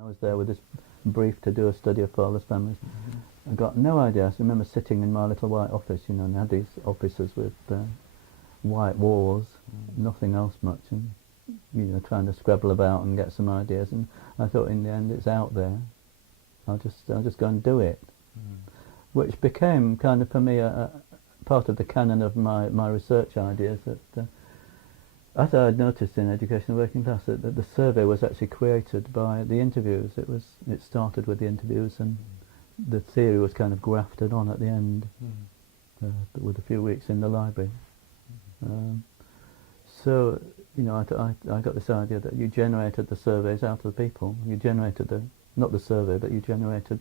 I was there with this brief to do a study of fatherless families. I got no idea. I remember sitting in my little white office, you know, and had these offices with white walls, nothing else much, and you know, trying to scrabble about and get some ideas. And I thought, in the end, it's out there. I'll just go and do it, which became kind of for me a part of the canon of my research ideas. That as I had noticed in Education Working Class, that the survey was actually created by the interviews. It started with the interviews, and the theory was kind of grafted on at the end, with a few weeks in the library. So, you know, I got this idea that you generated the surveys out of the people. You generated not the survey, but you generated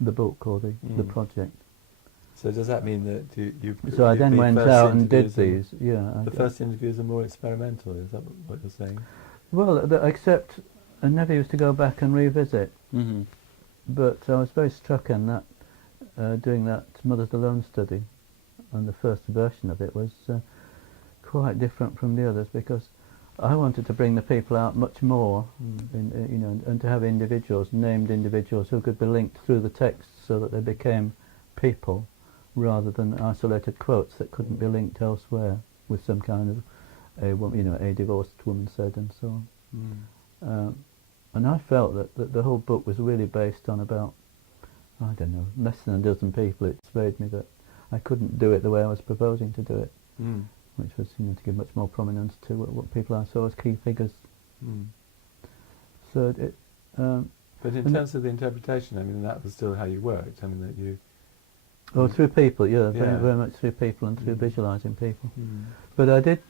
the book or the project. So does that mean that you? So I then went out and did these. Yeah. The first interviews are more experimental. Is that what you're saying? Well, except I never used to go back and revisit. But I was very struck in that doing that Mothers Alone study, and the first version of it was quite different from the others, because I wanted to bring the people out much more, you know, and to have individuals, named individuals, who could be linked through the text so that they became people, rather than isolated quotes that couldn't be linked elsewhere with some kind of, you know, a divorced woman said and so on. And I felt that the whole book was really based on about, I don't know, less than a dozen people. It swayed me that I couldn't do it the way I was proposing to do it, which was, you know, to give much more prominence to what people I saw as key figures. So it. But in terms of the interpretation, I mean, that was still how you worked. I mean, that you. Oh, through people, yeah, very much through people and through visualising people. But I did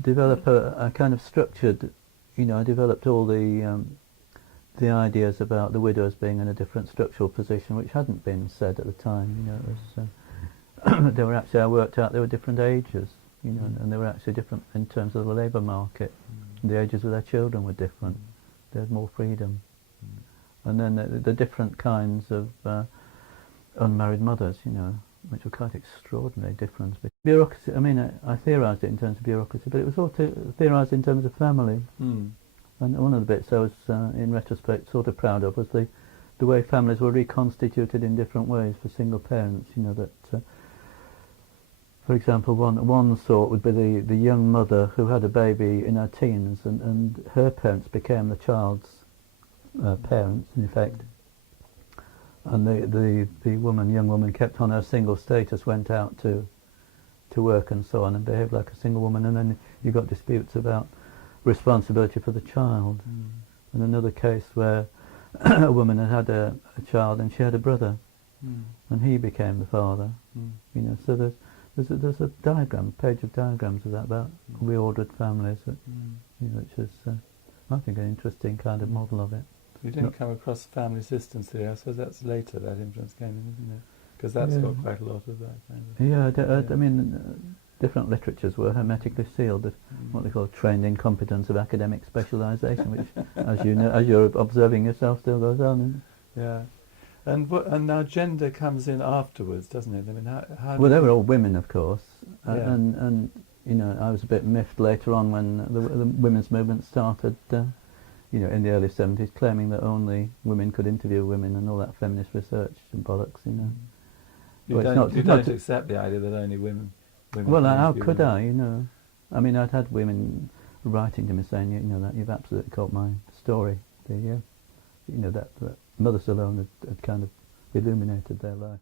develop a kind of structured, you know, I developed all the ideas about the widows being in a different structural position, which hadn't been said at the time. You know, it was, they were actually, I worked out they were different ages, you know, and they were actually different in terms of the labour market. The ages of their children were different. They had more freedom. And then the different kinds of unmarried mothers, you know, which were quite extraordinary difference. Bureaucracy, I mean, I theorised it in terms of bureaucracy, but it was also theorised in terms of family. And one of the bits I was, in retrospect, sort of proud of was the way families were reconstituted in different ways for single parents, you know, that, for example, one sort would be the young mother who had a baby in her teens, and her parents became the child's parents, in effect. And the young woman kept on her single status, went out to work and so on, and behaved like a single woman, and then you got disputes about responsibility for the child. And another case where a woman had a child and she had a brother, and he became the father. You know, so there's a page of diagrams of that about reordered families, that, you know, which is I think an interesting kind of model of it. You didn't come across family systems theory. I suppose that's later that influence came in, isn't it? Because that's got quite a lot of that kind of. I mean, different literatures were hermetically sealed with what they call trained incompetence of academic specialisation, which, as you know, as you're observing yourself, still goes on. Yeah, and now gender comes in afterwards, doesn't it? I mean, how well, they were all women, of course, and you know, I was a bit miffed later on when the women's movement started. You know, in the early 70s, claiming that only women could interview women and all that feminist research and bollocks, you know. You don't accept the idea that only women well, how could women. I, you know? I mean, I'd had women writing to me saying, you know, that you've absolutely caught my story. You know, that Mothers Alone had kind of illuminated their life.